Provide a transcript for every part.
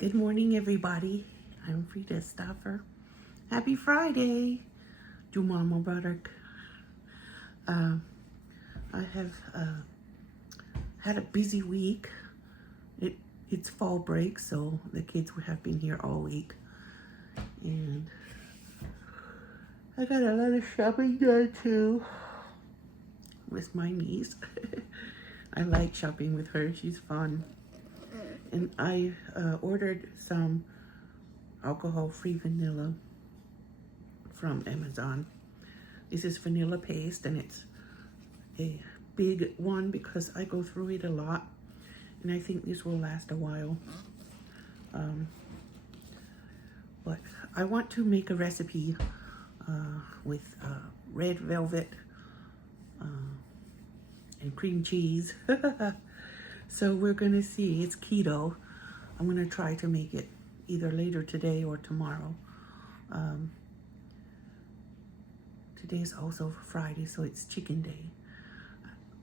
Good morning, everybody. I'm Frida Stoffer. Happy Friday, Juma Mubarak. I have had a busy week. It's fall break, so the kids have been here all week. And I got a lot of shopping done too with my niece. I like shopping with her, she's fun. And I ordered some alcohol-free vanilla from Amazon. This is vanilla paste, and it's a big one because I go through it a lot, and I think this will last a while. But I want to make a recipe with red velvet and cream cheese. So we're gonna see. It's keto. I'm gonna try to make it either later today or tomorrow. Today's also Friday, so it's chicken day.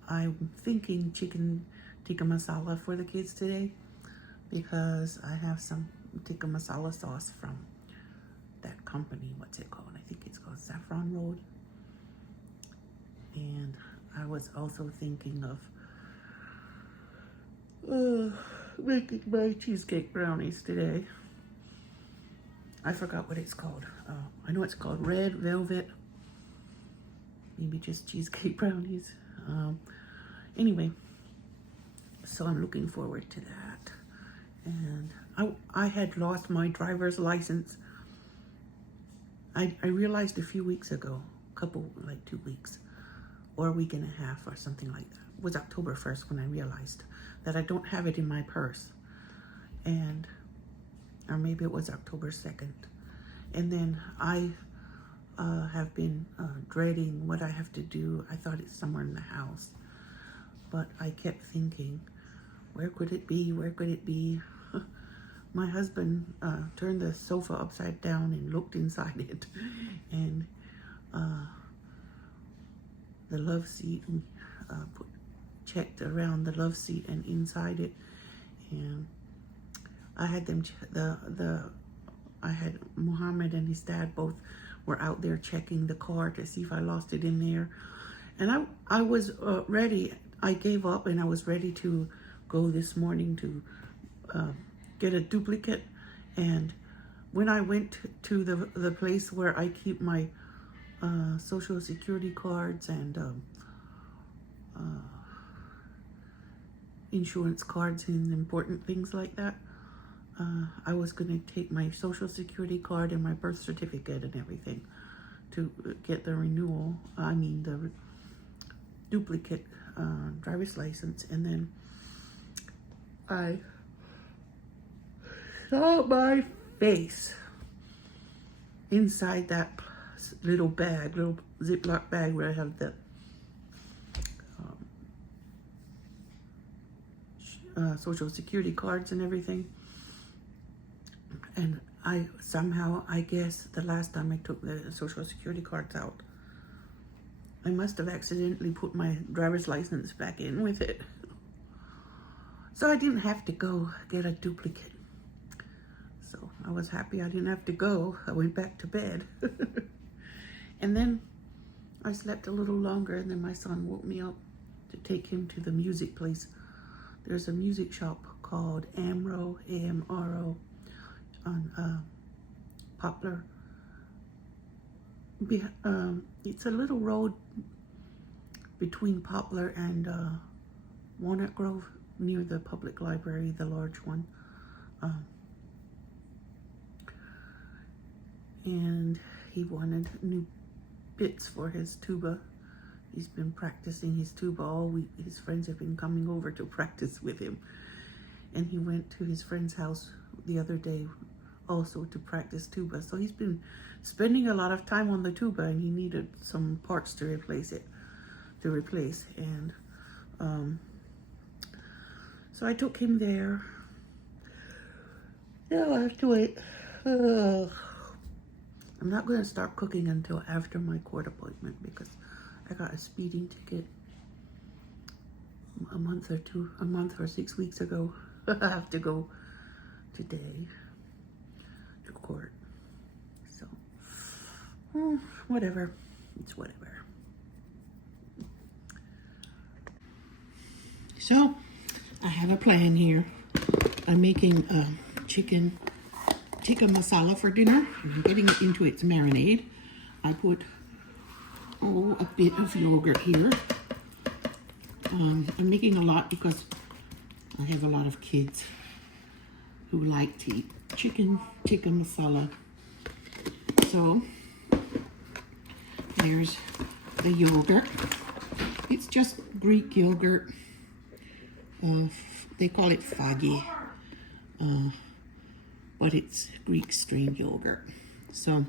I'm thinking chicken tikka masala for the kids today because I have some tikka masala sauce from that company. What's it called? I think it's called Saffron Road. And I was also thinking of making my cheesecake brownies today. I forgot what it's called. I know it's called red velvet. Maybe just cheesecake brownies. Anyway, so I'm looking forward to that. And I had lost my driver's license. I realized a few weeks ago, like 2 weeks, or a week and a half or something like that. It was October 1st when I realized that I don't have it in my purse. Or maybe it was October 2nd. And then I have been dreading what I have to do. I thought it's somewhere in the house. But I kept thinking, where could it be? Where could it be? My husband turned the sofa upside down and looked inside it. And the love seat, checked around the love seat and inside it. And I had them, I had Muhammad and his dad both were out there checking the car to see if I lost it in there. And I was ready. I gave up and I was ready to go this morning to get a duplicate. And when I went to the place where I keep my social security cards and insurance cards and important things like that, I was going to take my social security card and my birth certificate and everything to get the renewal, the duplicate driver's license. And then I saw my face inside that little Ziploc bag where I have the social security cards and everything. And I guess the last time I took the social security cards out, I must have accidentally put my driver's license back in with it. So I didn't have to go get a duplicate. So I was happy I didn't have to go. I went back to bed. And then I slept a little longer, and then my son woke me up to take him to the music place. There's a music shop called Amro, A-M-R-O, on Poplar. It's a little road between Poplar and Walnut Grove, near the public library, the large one. And he wanted new bits for his tuba. He's been practicing his tuba all week. His friends have been coming over to practice with him. And he went to his friend's house the other day also to practice tuba. So he's been spending a lot of time on the tuba, and he needed some parts to replace. And so I took him there. Now I have to wait. I'm not going to start cooking until after my court appointment because I got a speeding ticket a month or 6 weeks ago. I have to go today to court. So, whatever. It's whatever. So, I have a plan here. I'm making chicken tikka masala for dinner. I'm getting it into its marinade. I put a bit of yogurt here. I'm making a lot because I have a lot of kids who like to eat chicken tikka masala. So there's the yogurt. It's just Greek yogurt. They call it fagi, but it's Greek strain yogurt. So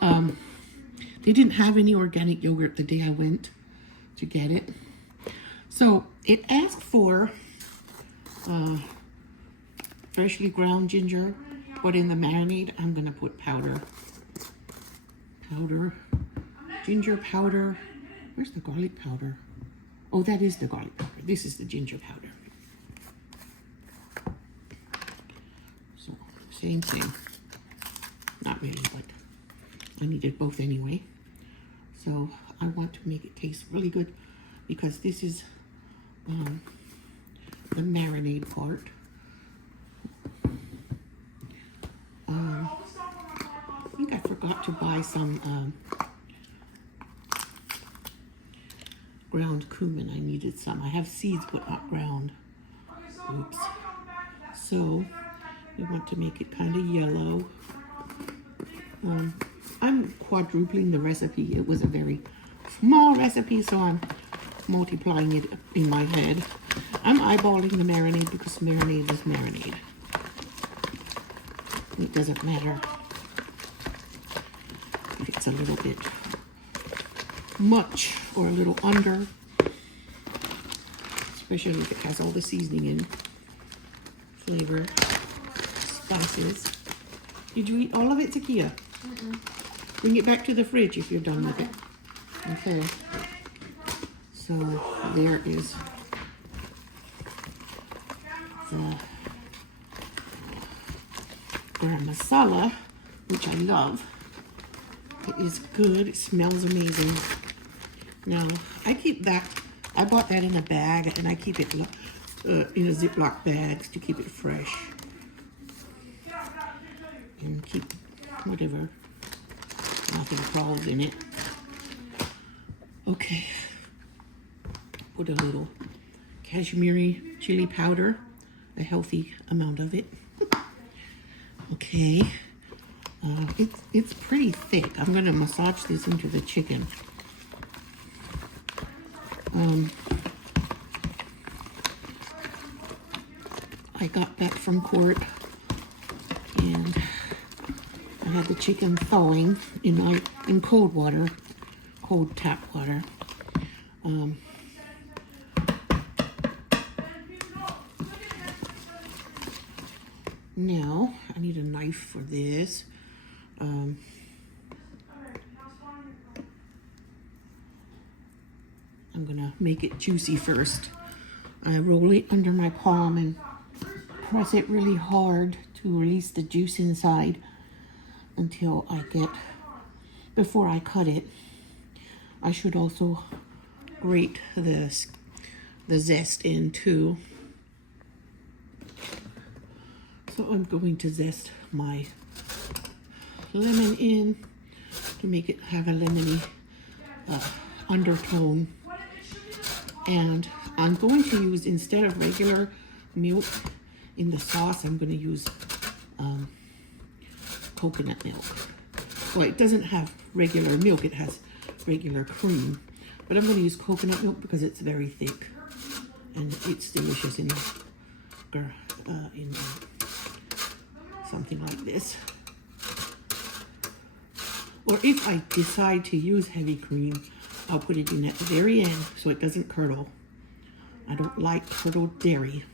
they didn't have any organic yogurt the day I went to get it. So it asked for freshly ground ginger, but in the marinade I'm gonna put ginger powder. Where's the garlic powder? Oh, that is the garlic powder. This is the ginger powder. So same thing. Not really, but I needed both anyway. So I want to make it taste really good because this is the marinade part. I think I forgot to buy some ground cumin. I needed some. I have seeds but not ground. Oops. So we want to make it kind of yellow. I'm quadrupling the recipe. It was a very small recipe, so I'm multiplying it in my head. I'm eyeballing the marinade because marinade is marinade. It doesn't matter if it's a little bit much or a little under, especially if it has all the seasoning in, flavor, spices. Did you eat all of it, Takia? Bring it back to the fridge if you're done with it. Okay. So there is the garam masala, which I love. It is good. It smells amazing. Now, I keep that. I bought that in a bag, and I keep it in a Ziploc bags to keep it fresh. And keep whatever. Nothing crawls in it. Okay. Put a little Kashmiri chili powder. A healthy amount of it. Okay. It's pretty thick. I'm going to massage this into the chicken. I got back from court and I had the chicken thawing in cold water, cold tap water. Now I need a knife for this. I'm gonna make it juicy first. I roll it under my palm and press it really hard to release the juice inside until before I cut it. I should also grate the zest in too. So I'm going to zest my lemon in to make it have a lemony undertone. And I'm going to use, instead of regular milk in the sauce, I'm going to use coconut milk. Well, it doesn't have regular milk, it has regular cream. But I'm going to use coconut milk because it's very thick. And it's delicious in something like this. Or if I decide to use heavy cream, I'll put it in at the very end so it doesn't curdle. I don't like curdled dairy.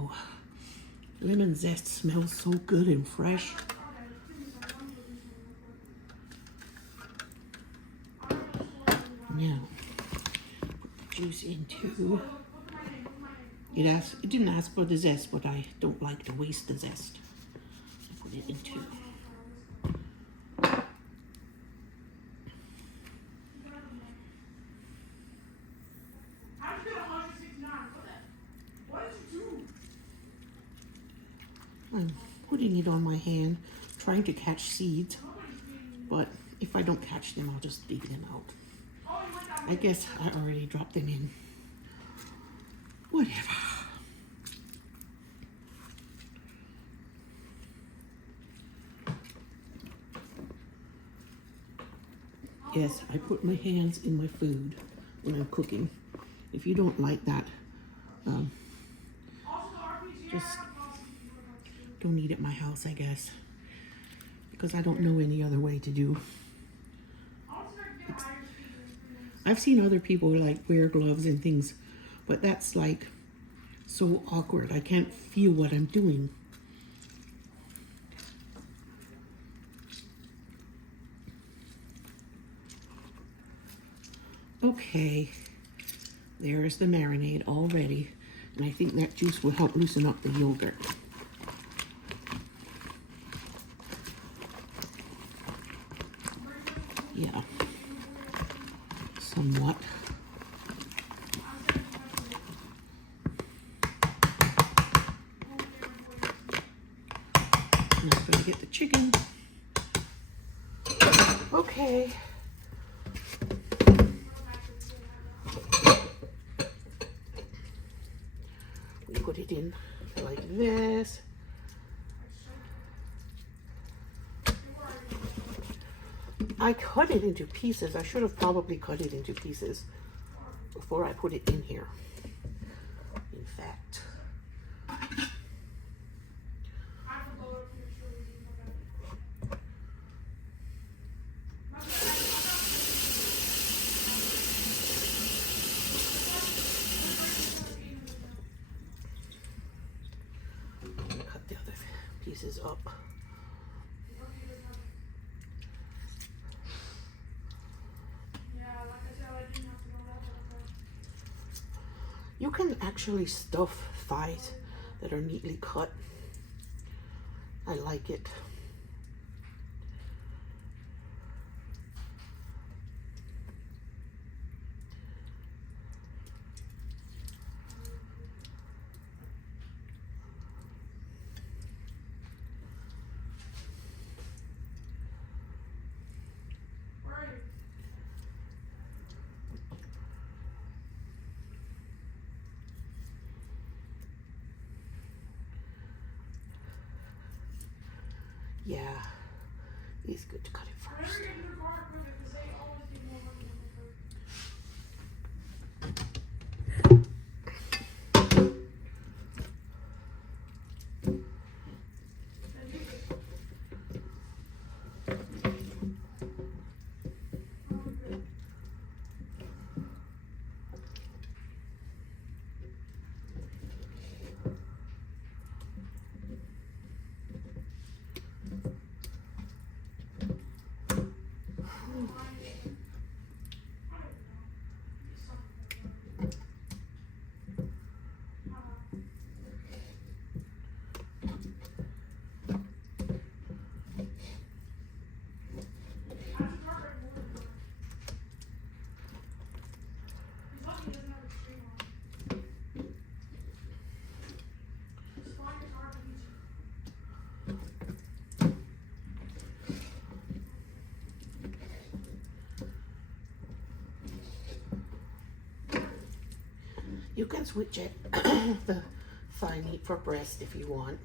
though. Lemon zest smells so good and fresh. Now, put the juice into. It didn't ask for the zest, but I don't like to waste the zest. I put it into. I'm putting it on my hand, trying to catch seeds, but if I don't catch them, I'll just dig them out. I guess I already dropped them in. Whatever. Yes, I put my hands in my food when I'm cooking. If you don't like that, just don't eat at my house, I guess, because I don't know any other way to do. I've seen other people like wear gloves and things, but that's like so awkward. I can't feel what I'm doing. Okay, there's the marinade all ready, and I think that juice will help loosen up the yogurt. Yeah, somewhat. Now I'm going to get the chicken. Okay. We put it in like this. I cut it into pieces. I should have probably cut it into pieces before I put it in here. In fact. Cut the other pieces up. You can actually stuff thighs that are neatly cut. I like it. Yeah, it's good to cut it first. You can switch it, the thigh meat for breast if you want.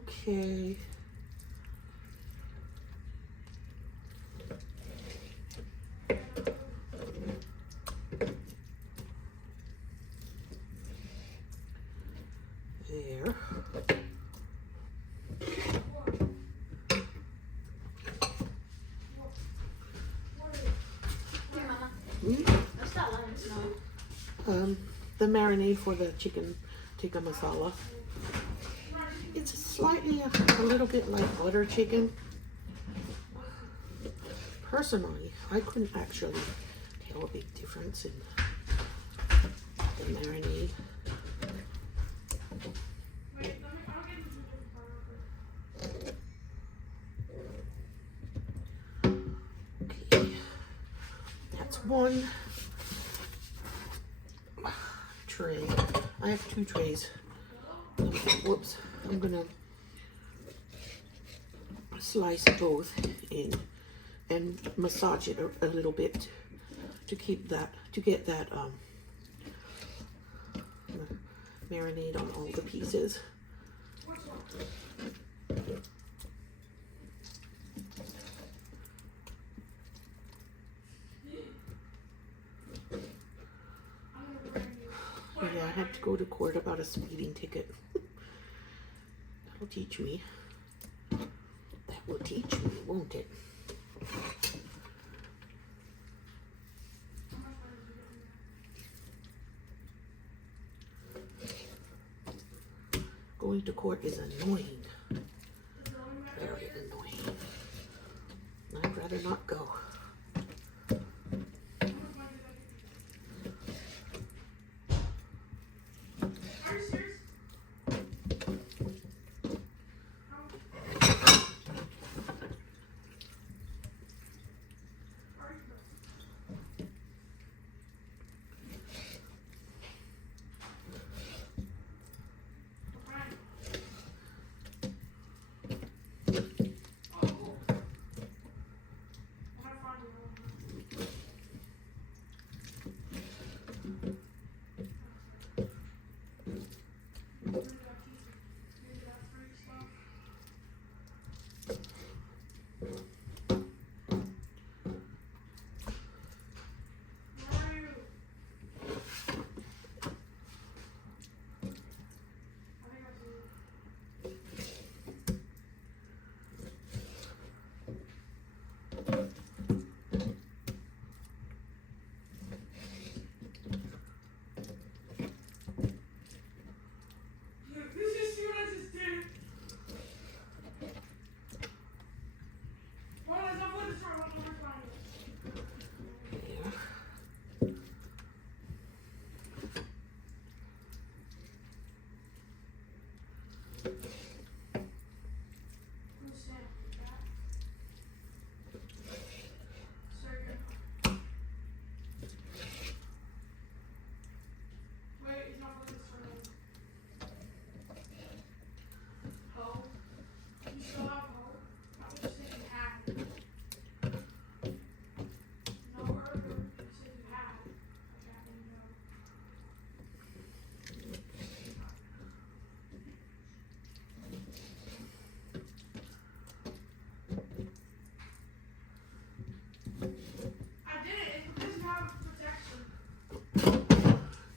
Okay. There. The marinade for the chicken tikka masala. It's slightly a little bit like butter chicken. Personally, I couldn't actually tell a big difference in the marinade. Okay, that's one tray. I have 2 trays. Whoops, I'm gonna slice both in and massage it a little bit to keep that, to get that marinade on all the pieces. Yeah, I had to go to court about a speeding ticket. That'll teach me. That will teach me, won't it? Going to court is annoying. Very annoying. I'd rather not go.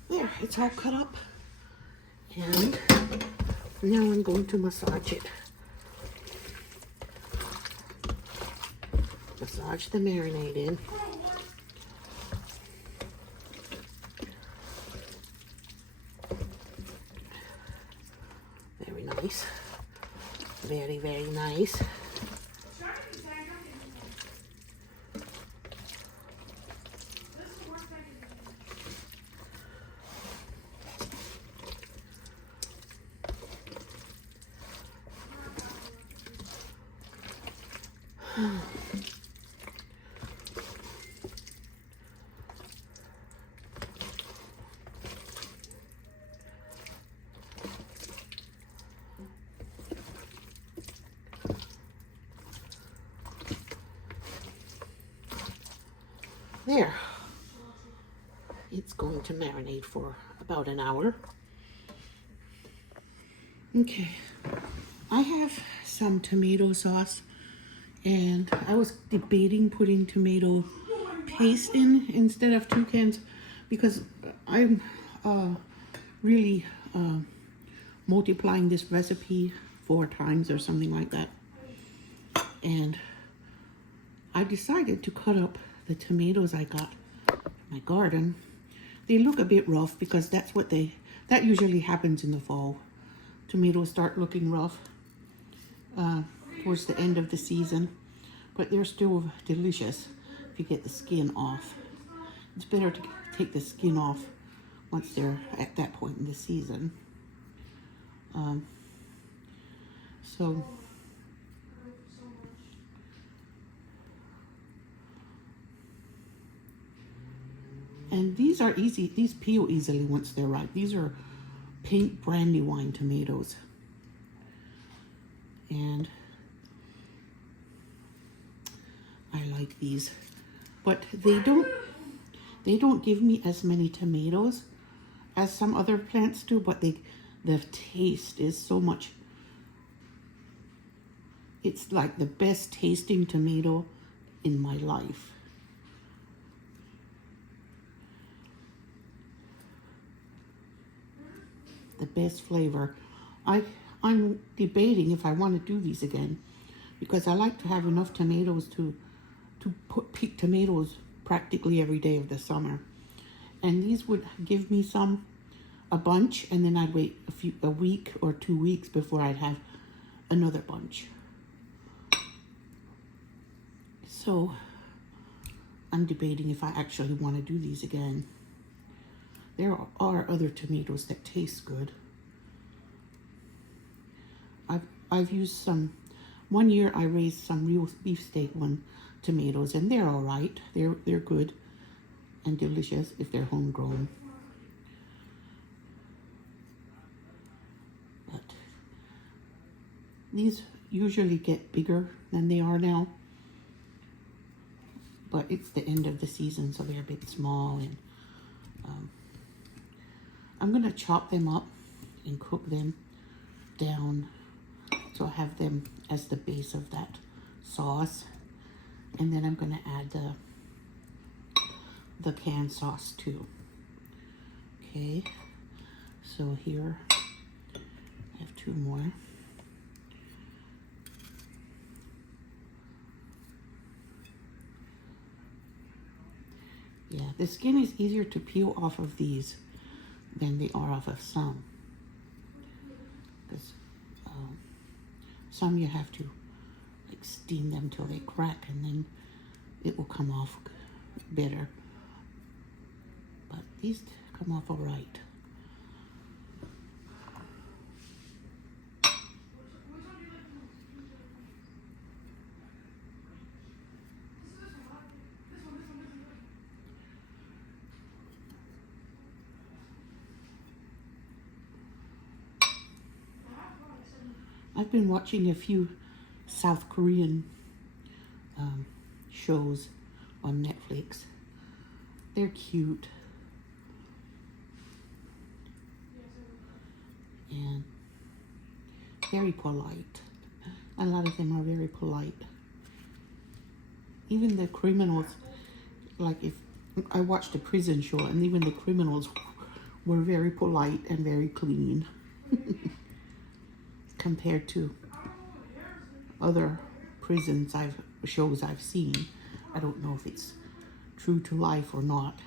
There, it's all cut up. And now I'm going to massage it. Massage the marinade in. Very nice. Very, very nice. There. It's going to marinate for about an hour. Okay. I have some tomato sauce, and I was debating putting tomato paste in instead of 2 cans because I'm really multiplying this recipe 4 times or something like that. And I decided to cut up the tomatoes I got in my garden. They look a bit rough because that usually happens in the fall. Tomatoes start looking rough towards the end of the season, but they're still delicious if you get the skin off. It's better to take the skin off once they're at that point in the season. So and these are easy, these peel easily once they're ripe. These are pink brandywine tomatoes. And I like these, but they don't give me as many tomatoes as some other plants do, but the taste is so much. It's like the best tasting tomato in my life. The best flavor. I'm debating if I want to do these again because I like to have enough tomatoes to pick tomatoes practically every day of the summer. And these would give me a bunch, and then I'd wait a week or 2 weeks before I'd have another bunch. So I'm debating if I actually want to do these again. There are other tomatoes that taste good. I've used some. One year I raised some real beefsteak tomatoes, and they're all right. They're good and delicious if they're homegrown. But these usually get bigger than they are now. But it's the end of the season, so they're a bit small, and I'm gonna chop them up and cook them down so I have them as the base of that sauce. And then I'm gonna add the canned sauce too. Okay, so here I have 2 more. Yeah, the skin is easier to peel off of these than they are off of some. Because some you have to like steam them till they crack, and then it will come off better. But these come off all right. I've been watching a few South Korean shows on Netflix. They're cute. And very polite. A lot of them are very polite. Even the criminals, like if I watched a prison show, and even the criminals were very polite and very clean. Compared to other shows I've seen. I don't know if it's true to life or not.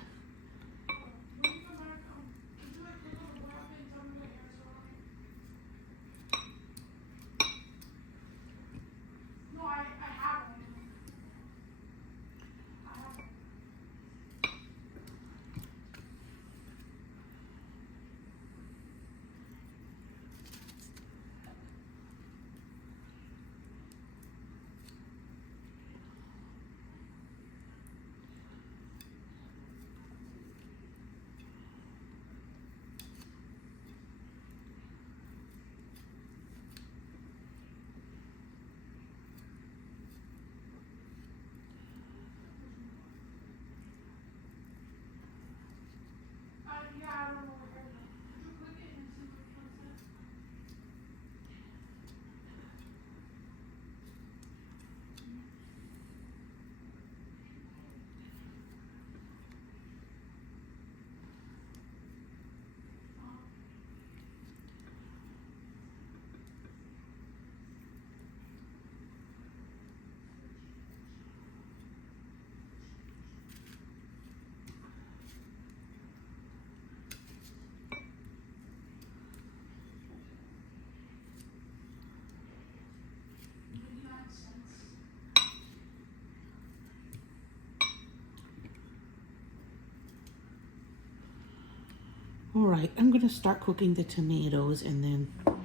All right, I'm gonna start cooking the tomatoes, and then I'll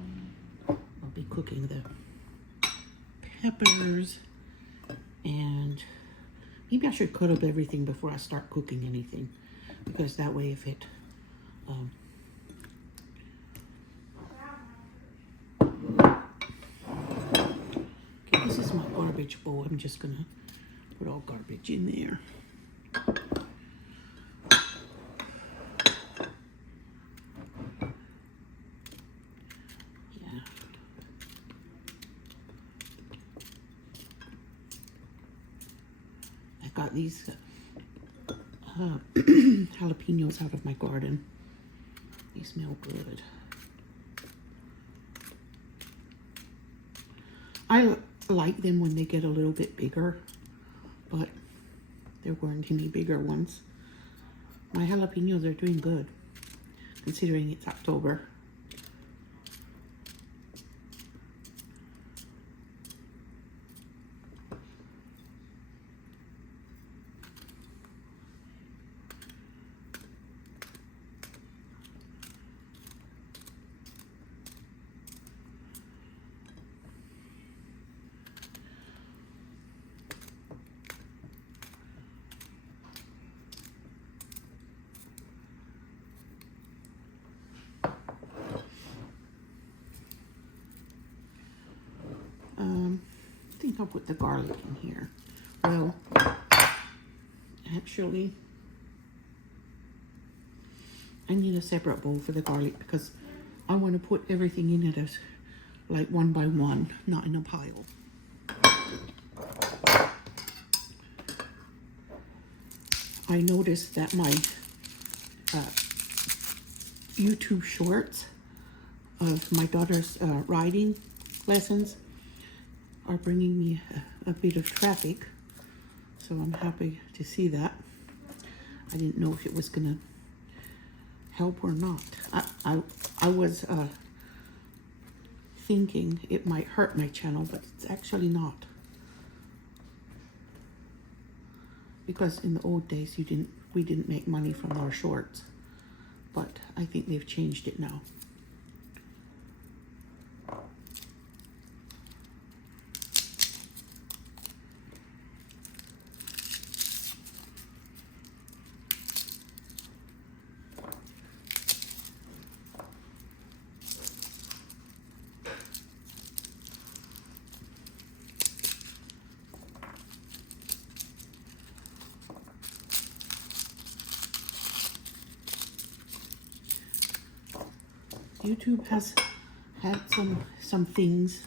be cooking the peppers, and maybe I should cut up everything before I start cooking anything, because that way if it okay, this is my garbage bowl. I'm just gonna put all garbage in there. Got these jalapenos out of my garden. They smell good. I like them when they get a little bit bigger, but there weren't any bigger ones. My jalapenos are doing good, considering it's October. I think I'll put the garlic in here. Well, actually, I need a separate bowl for the garlic because I want to put everything in it as like one by one, not in a pile. I noticed that my YouTube shorts of my daughter's riding lessons are bringing me a bit of traffic, so I'm happy to see that. I didn't know if it was gonna help or not. I was thinking it might hurt my channel, but it's actually not, because in the old days we didn't make money from our shorts, but I think they've changed it now. YouTube has had some things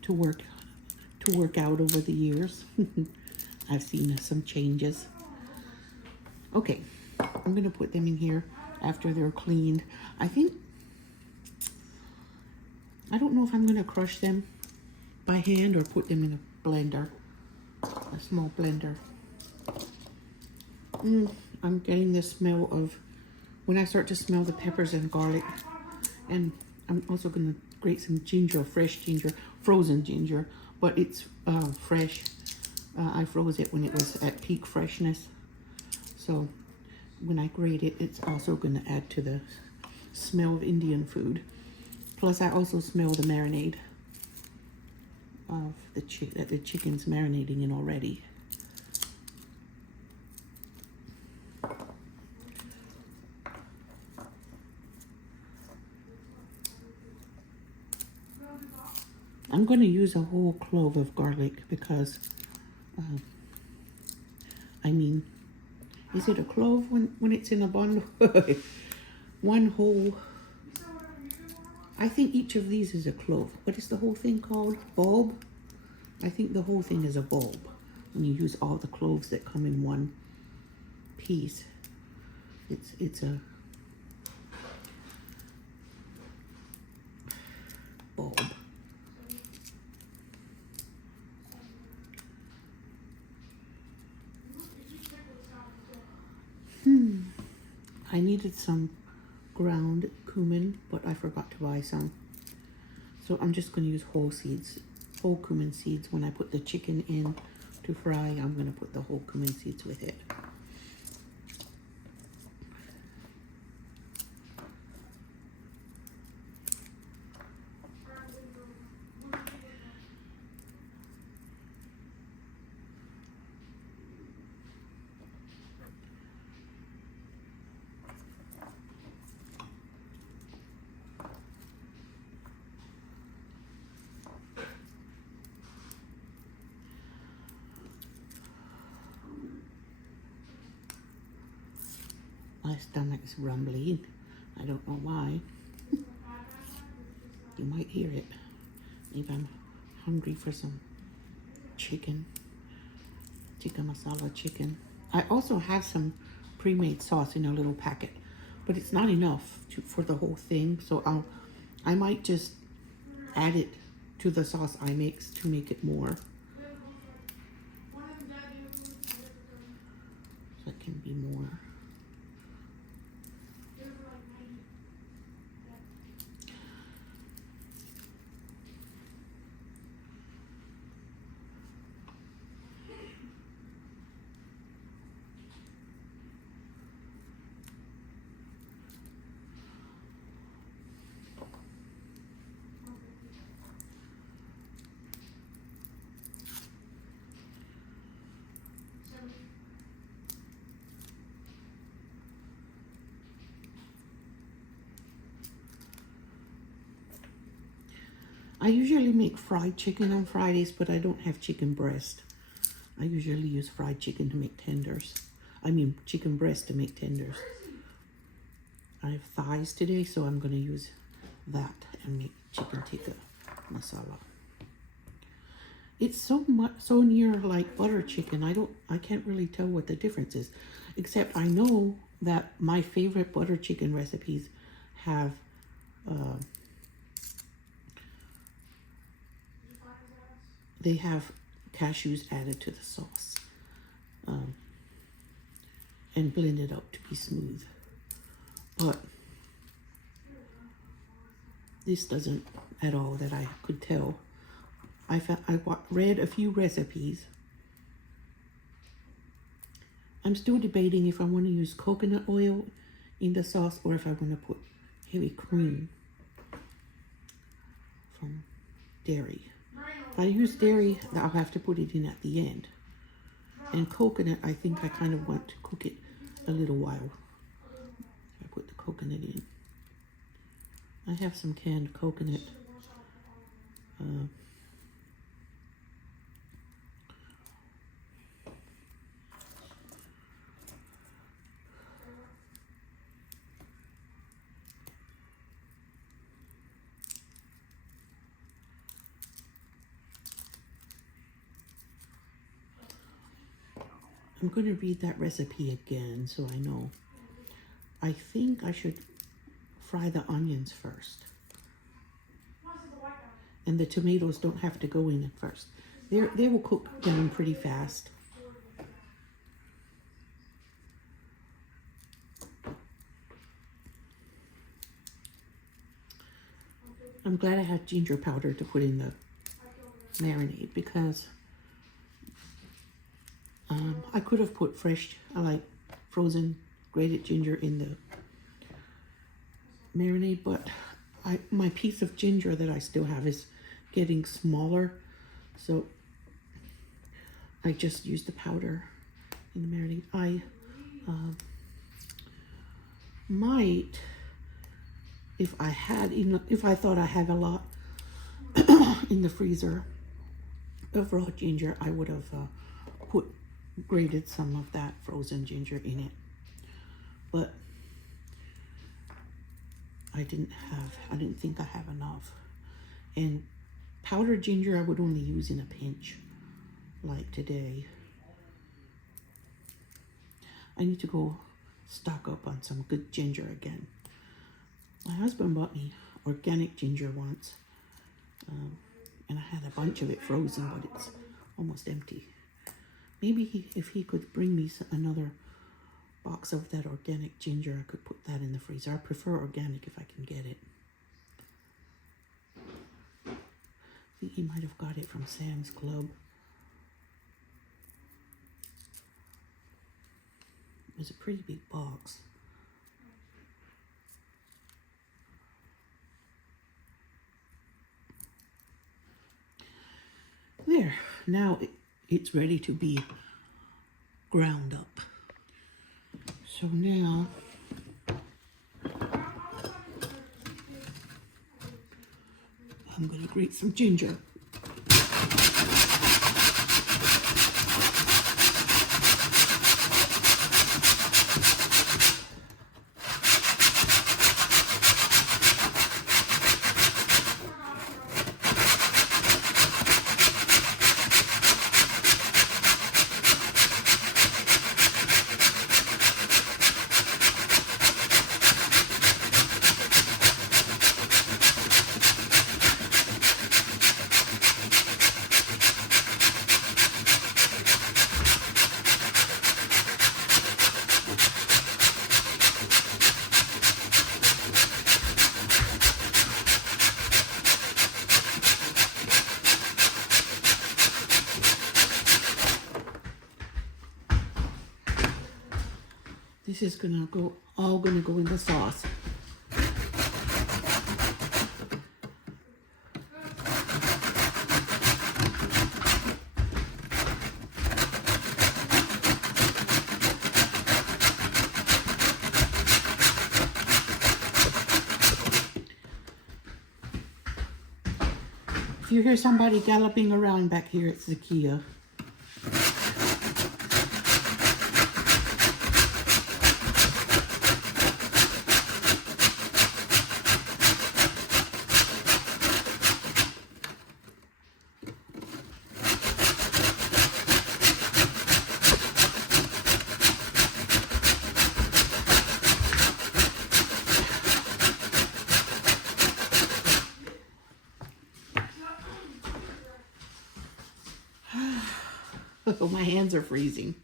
to work out over the years. I've seen some changes. Okay, I'm gonna put them in here after they're cleaned. I don't know if I'm gonna crush them by hand or put them in a blender, a small blender. I'm getting the smell of, when I start to smell the peppers and garlic. And I'm also going to grate some ginger, fresh ginger, frozen ginger, but it's fresh. I froze it when it was at peak freshness. So when I grate it, it's also going to add to the smell of Indian food. Plus I also smell the marinade of that the chicken's marinating in already. I'm going to use a whole clove of garlic because, I mean, is it a clove when it's in a bundle? One whole, I think each of these is a clove. What is the whole thing called? Bulb? I think the whole thing is a bulb when you use all the cloves that come in one piece. It's a bulb. I needed some ground cumin, but I forgot to buy some. So I'm just going to use whole cumin seeds. When I put the chicken in to fry, I'm going to put the whole cumin seeds with it. My stomach's rumbling. I don't know why. You might hear it. Maybe I'm hungry for some chicken. Tikka Masala chicken. I also have some pre-made sauce in a little packet, but it's not enough for the whole thing. So I might just add it to the sauce I mix to make it more. So it can be more. I usually make fried chicken on Fridays, but I don't have chicken breast. I usually use fried chicken to make tenders. I mean chicken breast to make tenders. I have thighs today, so I'm going to use that and make chicken tikka masala. It's so near like butter chicken. I can't really tell what the difference is, except I know that my favorite butter chicken recipes have they have cashews added to the sauce and blended up to be smooth. But this doesn't at all that I could tell. I read a few recipes. I'm still debating if I want to use coconut oil in the sauce or if I want to put heavy cream from dairy. If I use dairy, I'll have to put it in at the end. And coconut, I think I kind of want to cook it a little while. I put the coconut in. I have some canned coconut. I'm going to read that recipe again so I know. I think I should fry the onions first. And the tomatoes don't have to go in at first. They will cook down pretty fast. I'm glad I had ginger powder to put in the marinade because I could have put frozen grated ginger in the marinade, but my piece of ginger that I still have is getting smaller, so I just used the powder in the marinade. I might, if I thought I had a lot in the freezer of raw ginger, I would have grated some of that frozen ginger in it, but I didn't think I have enough. And powdered ginger I would only use in a pinch, like today. I need to go stock up on some good ginger again. My husband bought me organic ginger once, and I had a bunch of it frozen, but it's almost empty. Maybe if he could bring me another box of that organic ginger, I could put that in the freezer. I prefer organic if I can get it. I think he might have got it from Sam's Club. It was a pretty big box. There, now it's ready to be ground up. So now I'm going to grate some ginger. this is all gonna go in the sauce. If you hear somebody galloping around back here, it's the Kia. Oh, my hands are freezing.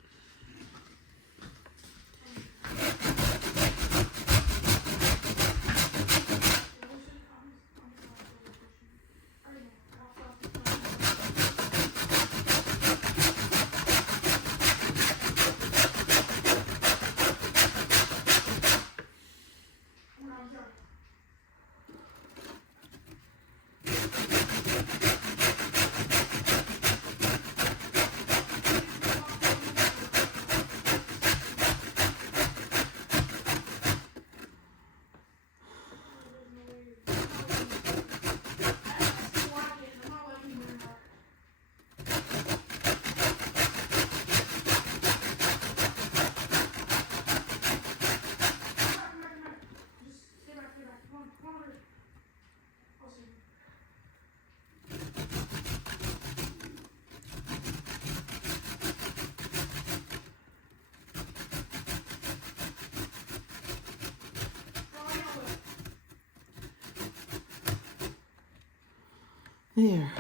There.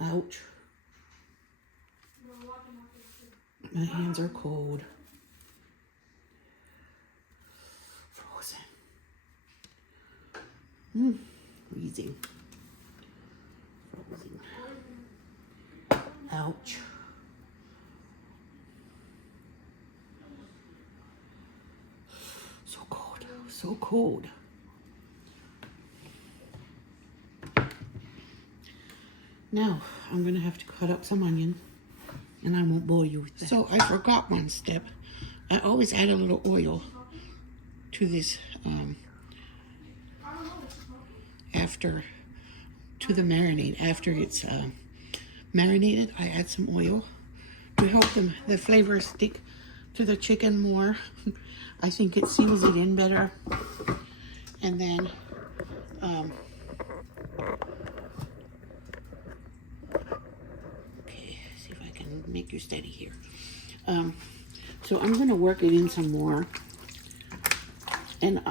Ouch. My hands are cold. Frozen. Freezing. Frozen. Ouch. So cold. So cold. Now, I'm going to have to cut up some onion, and I won't bore you with that. So, I forgot one step. I always add a little oil to this, to the marinade. After it's marinated, I add some oil to help the flavor stick to the chicken more. I think it seals it in better. And then, make you steady here. So I'm going to work it in some more. And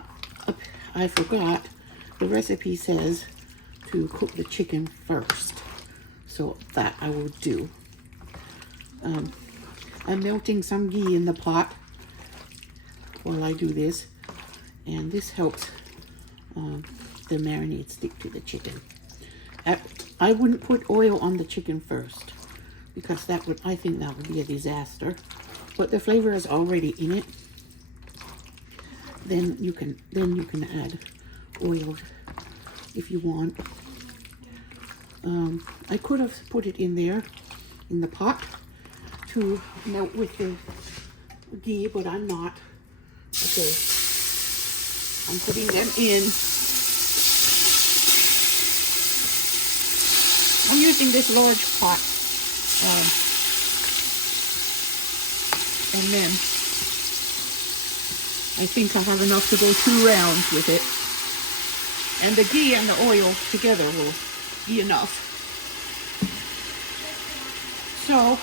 I forgot, the recipe says to cook the chicken first. So that I will do. I'm melting some ghee in the pot while I do this. And this helps the marinade stick to the chicken. I wouldn't put oil on the chicken first, because I think that would be a disaster. But the flavor is already in it. Then you can add oil if you want. I could have put it in there in the pot to melt with the ghee, but I'm not. Okay, I'm putting them in. I'm using this large pot. And then I think I have enough to go 2 rounds with it. And the ghee and the oil together will be enough. So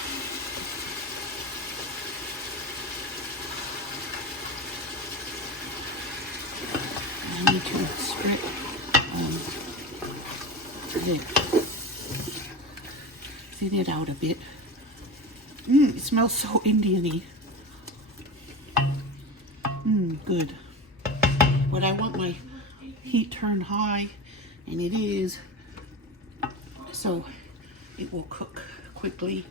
I need to spread thin it out a bit. It smells so Indian-y. Good. But I want my heat turned high, and it is, so it will cook quick. quickly.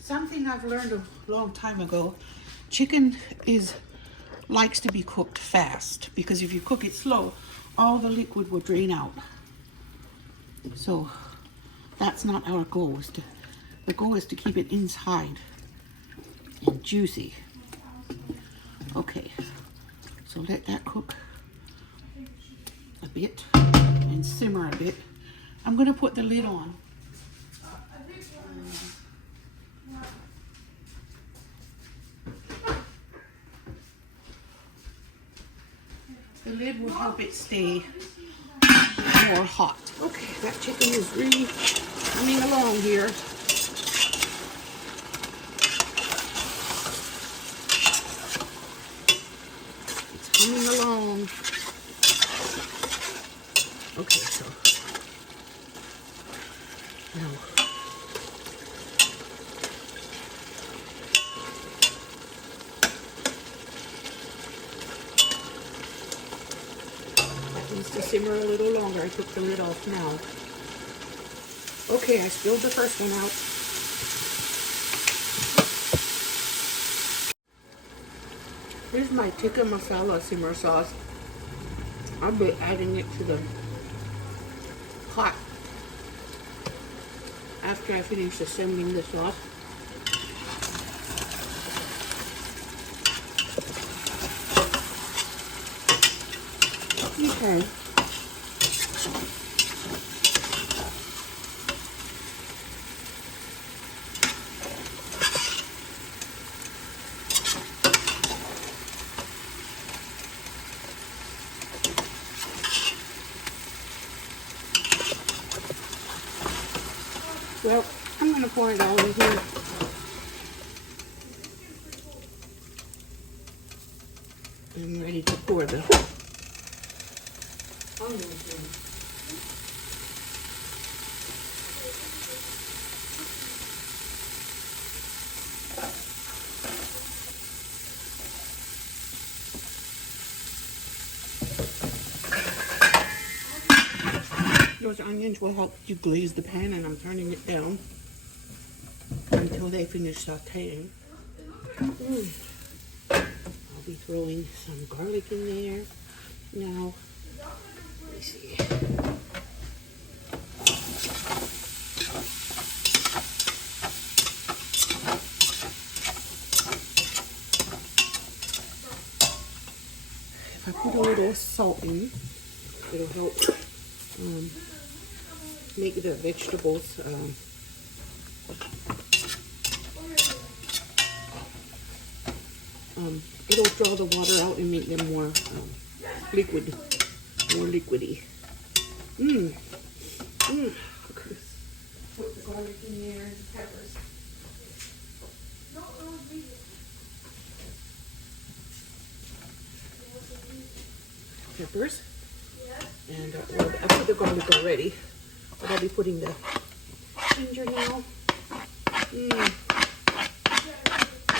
Something I've learned a long time ago, chicken likes to be cooked fast, because if you cook it slow, all the liquid will drain out. So that's not our goal. The goal is to keep it inside and juicy. Okay, so let that cook a bit and simmer a bit. I'm gonna put the lid on. The lid will help it stay more hot. Okay, that chicken is really coming along here. It's coming along. Okay, so now to simmer a little longer. I took the lid off now. Okay, I spilled the first one out. Here's my Tikka Masala simmer sauce. I'll be adding it to the pot after I finish assembling the sauce. Okay. Well, I'm going to pour it all in here. I'm ready to pour the onions in. Those onions will help you glaze the pan, and I'm turning it down until they finish sauteing. I'll be throwing some garlic in there. Now, let me see. If I put a little salt in, it'll help make the vegetables it'll draw the water out and make them more liquidy. Okay. Put the garlic in there and the peppers. Peppers. And I put the garlic already, but I'll be putting the ginger now.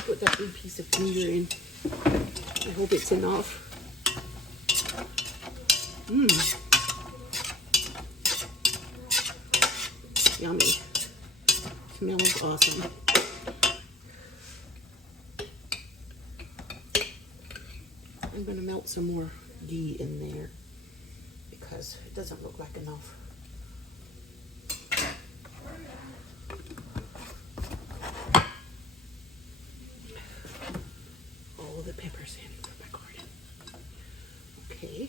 Put that big piece of ginger in. I hope it's enough. Yummy. Smells awesome. I'm going to melt some more ghee in there, because it doesn't look like enough. All the peppers in from my garden. Okay.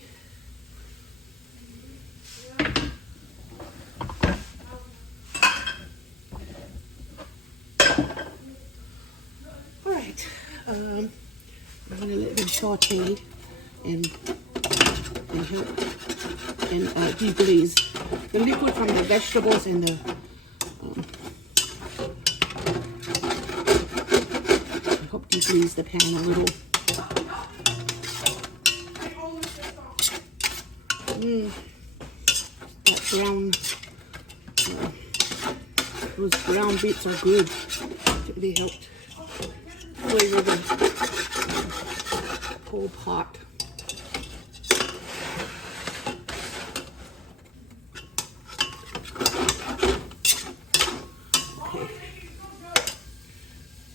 All right. I'm gonna let them saute and help and deglaze the liquid from the vegetables and the help deglaze the pan a little. brown, those brown bits are good. They helped flavor the whole pot. Okay.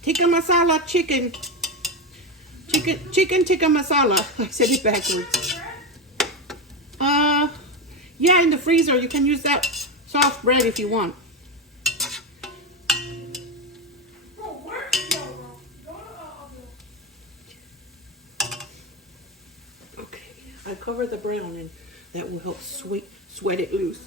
Tikka Masala chicken. Chicken tikka masala. I said it backwards. Yeah, in the freezer. You can use that soft bread if you want. Okay, I cover the brown and that will help sweat it loose.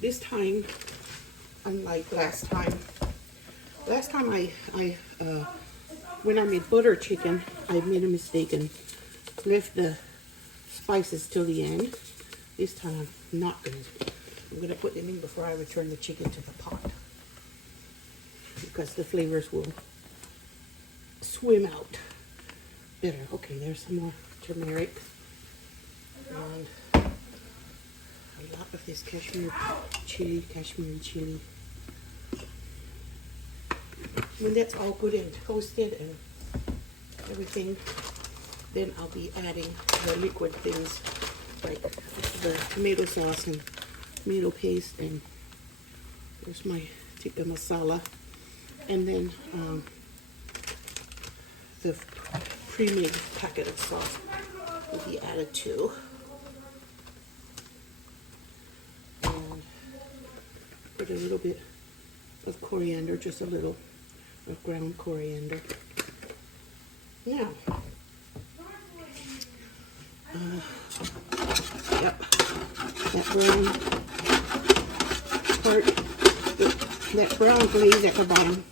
This time, unlike last time I when I made butter chicken, I made a mistake and left the spices till the end. This time I'm not going to. I'm going to put them in before I return the chicken to the pot, because the flavors will swim out better. Okay, there's some more turmeric and a lot of this Kashmiri chili. When that's all good and toasted and everything, then I'll be adding the liquid things like the tomato sauce and tomato paste, and there's my tikka masala, and then the pre-made packet of sauce will be added too. And put a little bit of coriander, just a little of ground coriander. Now, yep, that brown part, that brown glaze at the bottom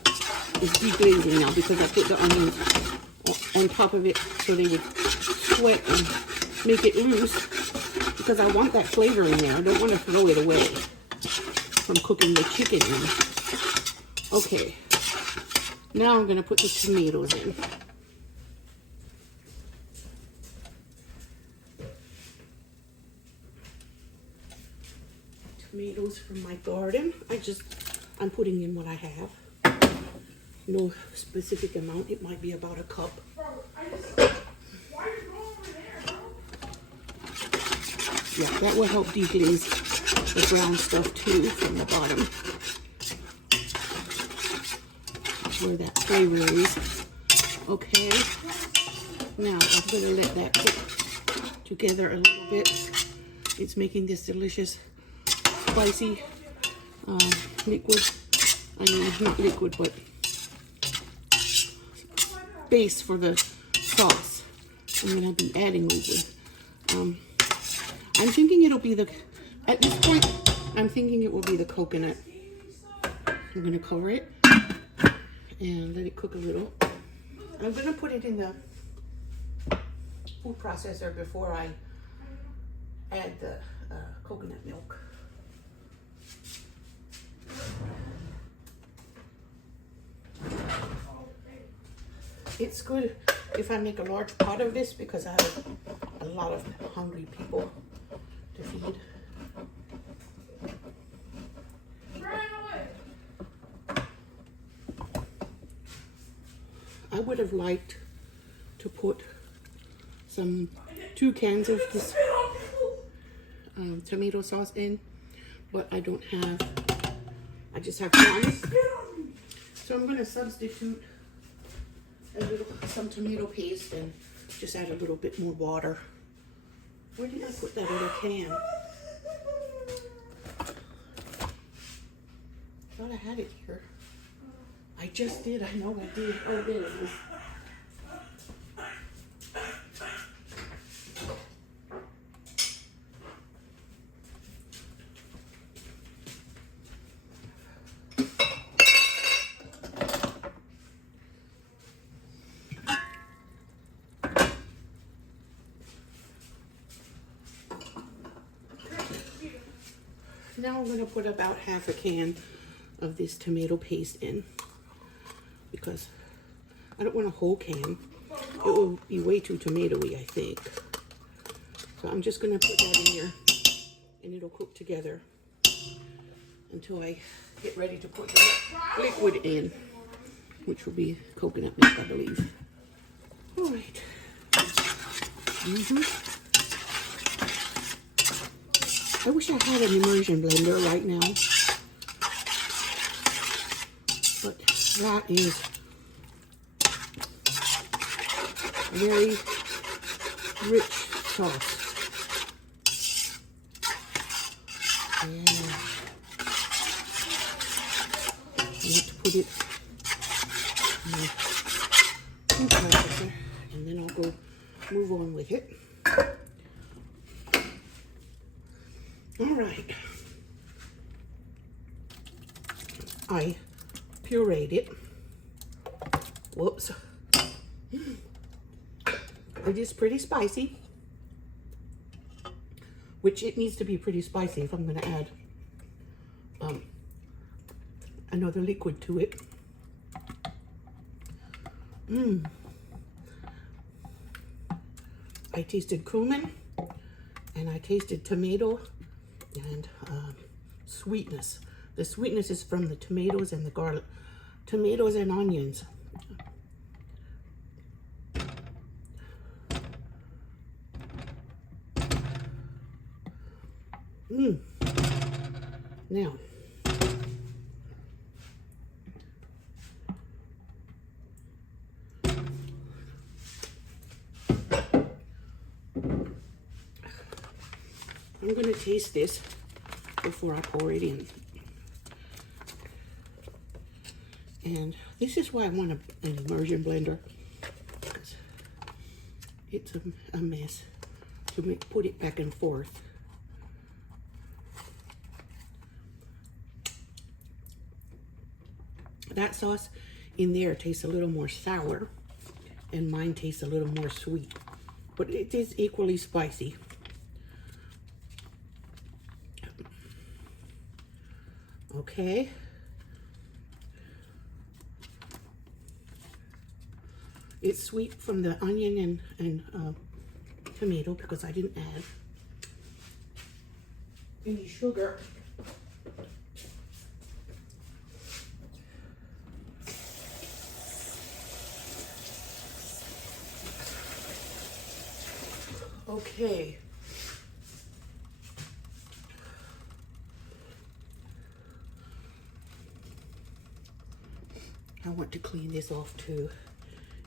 is deglazing now, because I put the onions on top of it so they would sweat and make it loose, because I want that flavor in there. I don't want to throw it away from cooking the chicken in. Okay, now I'm going to put the tomatoes in. Tomatoes from my garden. I'm putting in what I have. No specific amount. It might be about a cup. Bro, why are you going over there, bro? Yeah, that will help deglaze the brown stuff too from the bottom, where that flavor is. Okay, now I'm going to let that cook together a little bit. It's making this delicious spicy liquid, I mean not liquid, but base for the sauce. I'm going to be adding liquid. I'm thinking it'll be at this point, I'm thinking it will be the coconut. I'm going to cover it and let it cook a little. I'm going to put it in the food processor before I add the coconut milk. It's good if I make a large pot of this, because I have a lot of hungry people to feed. I would have liked to put 2 cans of this tomato sauce in, but I don't have, I just have 1. So I'm going to substitute some tomato paste and just add a little bit more water. Where did I put that other can? I thought I had it here. I just did. I know I did. Oh, there it is. Now I'm going to put about half a can of this tomato paste in because I don't want a whole can. It will be way too tomatoey, I think. So I'm just going to put that in there and it'll cook together until I get ready to put the liquid in, which will be coconut milk, I believe. All right. I wish I had an immersion blender right now, but that is very rich sauce. Yeah. I want to put it in the food processor, and then I'll go move on with it. All right. I pureed it. Whoops. It is pretty spicy, which it needs to be pretty spicy if I'm going to add another liquid to it. I tasted cumin and I tasted tomato and sweetness. The sweetness is from the tomatoes and the garlic, tomatoes and onions. Now, I'm going to taste this before I pour it in. And this is why I want an immersion blender. It's a mess to put it back and forth. That sauce in there tastes a little more sour, and mine tastes a little more sweet, but it is equally spicy. Okay. It's sweet from the onion and tomato because I didn't add any sugar. Okay. I want to clean this off too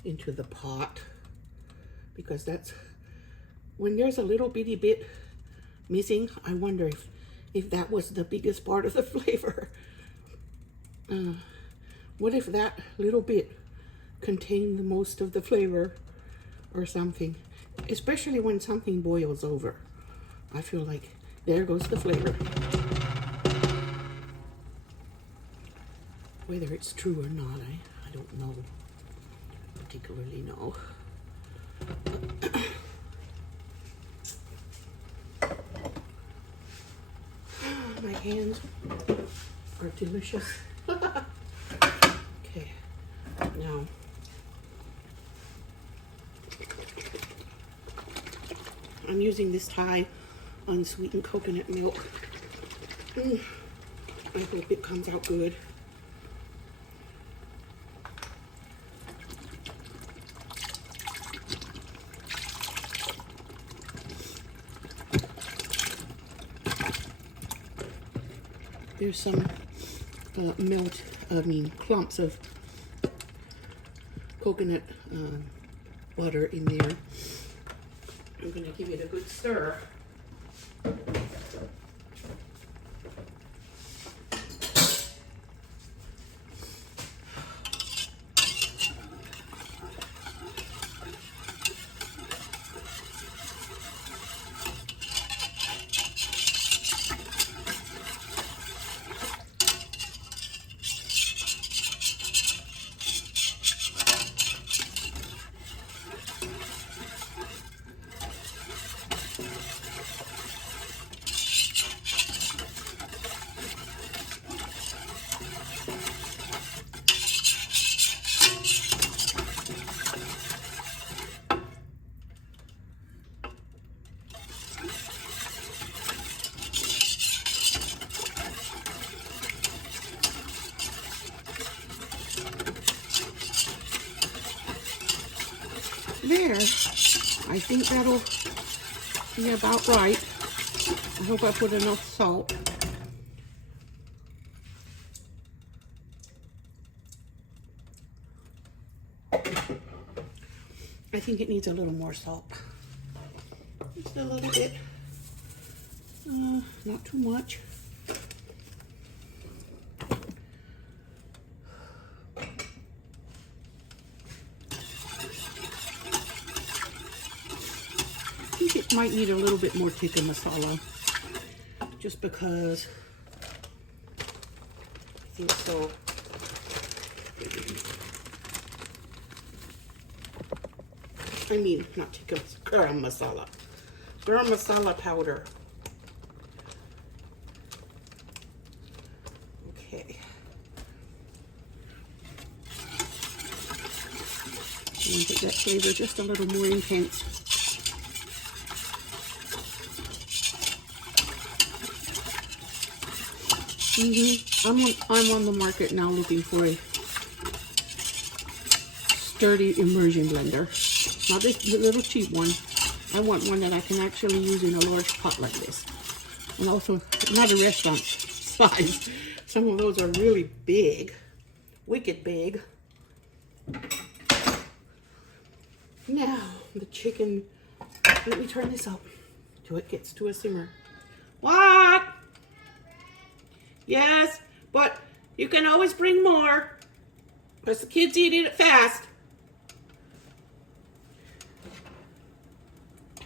into the pot, because that's when there's a little bitty bit missing. I wonder if that was the biggest part of the flavor. What if that little bit contained the most of the flavor or something? Especially when something boils over. I feel like there goes the flavor. Whether it's true or not, I don't know. Particularly know. My hands are delicious. Okay, now I'm using this Thai unsweetened coconut milk. I hope it comes out good. There's some clumps of coconut butter in there. I'm going to give it a good stir. there. I think that'll be about right. I hope I put enough salt. I think it needs a little more salt. Just a little bit. Not too much. I think it might need a little bit more tikka masala, just because I think so. I mean, not tikka, garam masala. Garam masala powder. Okay. And get that flavor just a little more intense. I'm on the market now looking for a sturdy immersion blender. Not this little cheap one. I want one that I can actually use in a large pot like this. And also, not a restaurant size. Some of those are really big. Wicked big. Now, the chicken. Let me turn this up till it gets to a simmer. What? Yes, but you can always bring more, because the kids eat it fast.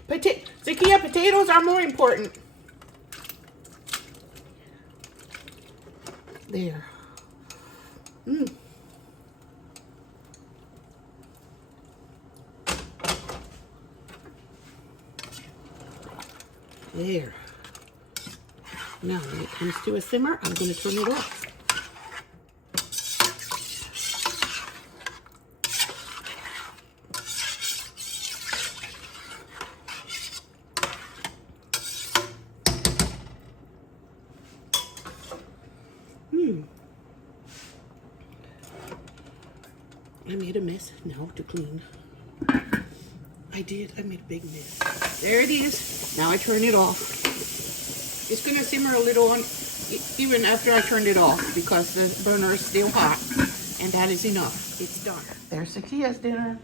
Zakia, potatoes are more important. There. There. Now, when it comes to a simmer, I'm going to turn it off. I made a mess. Now to clean. I did. I made a big mess. There it is. Now I turn it off. It's going to simmer a little on, even after I turned it off, because the burner is still hot. And that is enough. It's done. There's Zakia's dinner.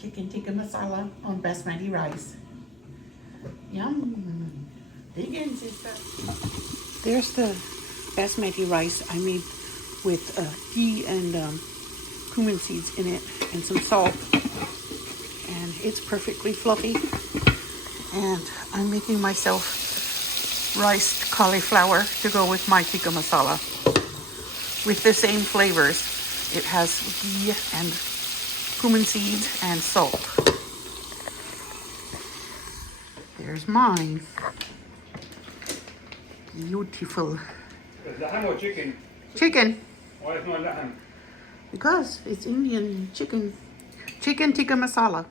Chicken tikka masala on basmati rice. Yum. Dig in, sister. There's the basmati rice I made with ghee and cumin seeds in it and some salt. And it's perfectly fluffy. And I'm making myself riced cauliflower to go with my tikka masala with the same flavors. It has ghee and cumin seeds and salt. There's mine. Beautiful. Lamb or chicken? Chicken. Why is not lamb? Because it's Indian chicken. Chicken tikka masala.